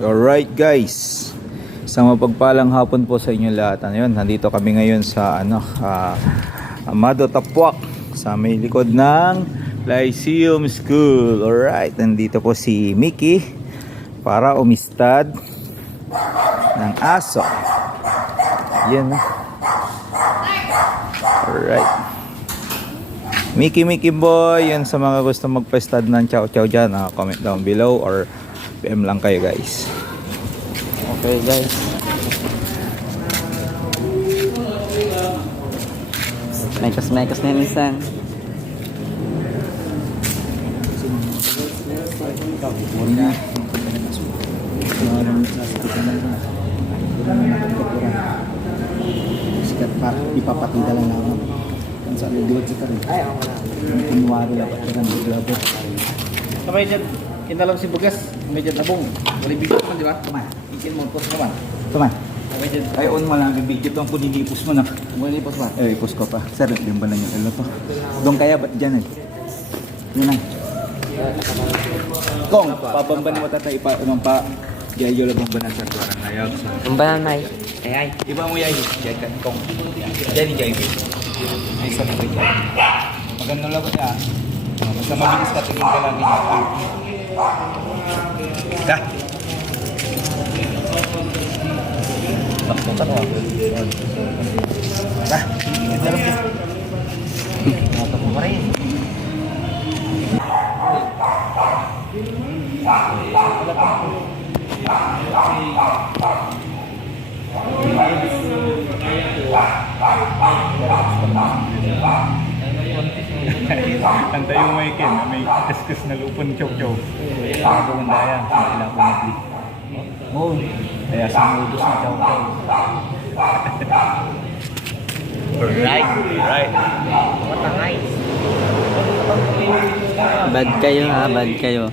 Alright guys, isang mapagpalang hapon po sa inyo lahat. Nandito kami ngayon sa Amado Tapuac, sa may likod ng Lyceum School. Alright, nandito po si Mickey para umistad ng aso. Yan. Alright, Mickey boy, yan sa mga gusto magpa-stud ng chow chow dyan, comment down below or PM lang kayo guys. Okay guys, mekas na minsan. Sikat pa, ipapatida lang naman. Kan sa liwag sa karin. Kunwari lang at karan biglabo. Sabay dyan, kinalam si Bugas, may dyan tabong. Wala bigyan man, di ba? Tama. Ikin mo, pos naman. Tama. Sabay dyan. Ay on mo lang bibigyan tong kunilipos mo na. Wala pos man. Ipos ko pa. Sir, din ba na yung ilo to? Dong kaya ba't dyan eh? Yun lang. Kong, papamban mo tatay pa pa yayo lang bang banan sa tuwarang layag. Ang bananay. Ay. Iba mo yayo, jacket kong. Jadi jayo. Ay sa mga dyan. Maganda lang ko niya. Basta mabilis ka tingin ka lang niya. Ka. Bakit ka ba? Ka. Ito lang din. Mata mo pa rin. Antay yung may kin, may kaskas na lupon chow-chow. Ako gumandaya, sila ko nagli. Oh, kaya sumudos na chow-chow. Right. Bad kayo ha, bad kayo.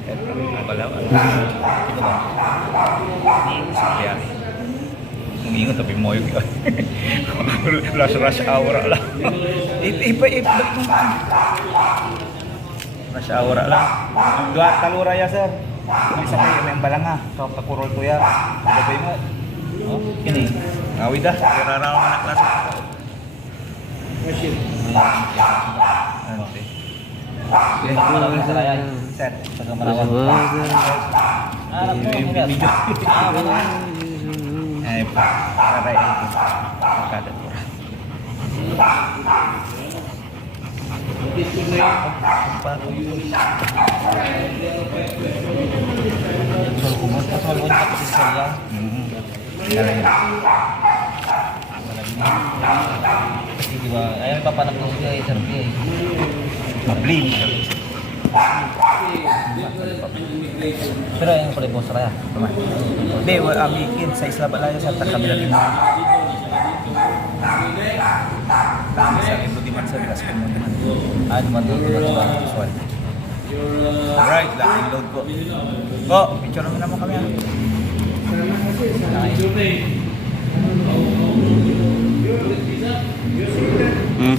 Umingot tapi mo yung rush hour lang. Rush hour lang. Dua talura ya sir. May sakay may balanga. Kau takurol ko ya. Gabay mo. Oh, ini. Ngawid dah. Kira raw anak kelas. Ano Sir, taga Marawan. Ay, para ito. Kada to. Diba? Ayaw papanak ng siya, sir. Mablim. Pero yung pala boss kaya. Hindi, amikin sa isla balayo sa kabilang imo. Tama sa akin di man sa bilas ko mo naman. Ano man doon ba usual. Alright, laki load ko. Ko, picture mo naman kami ah. Hmm.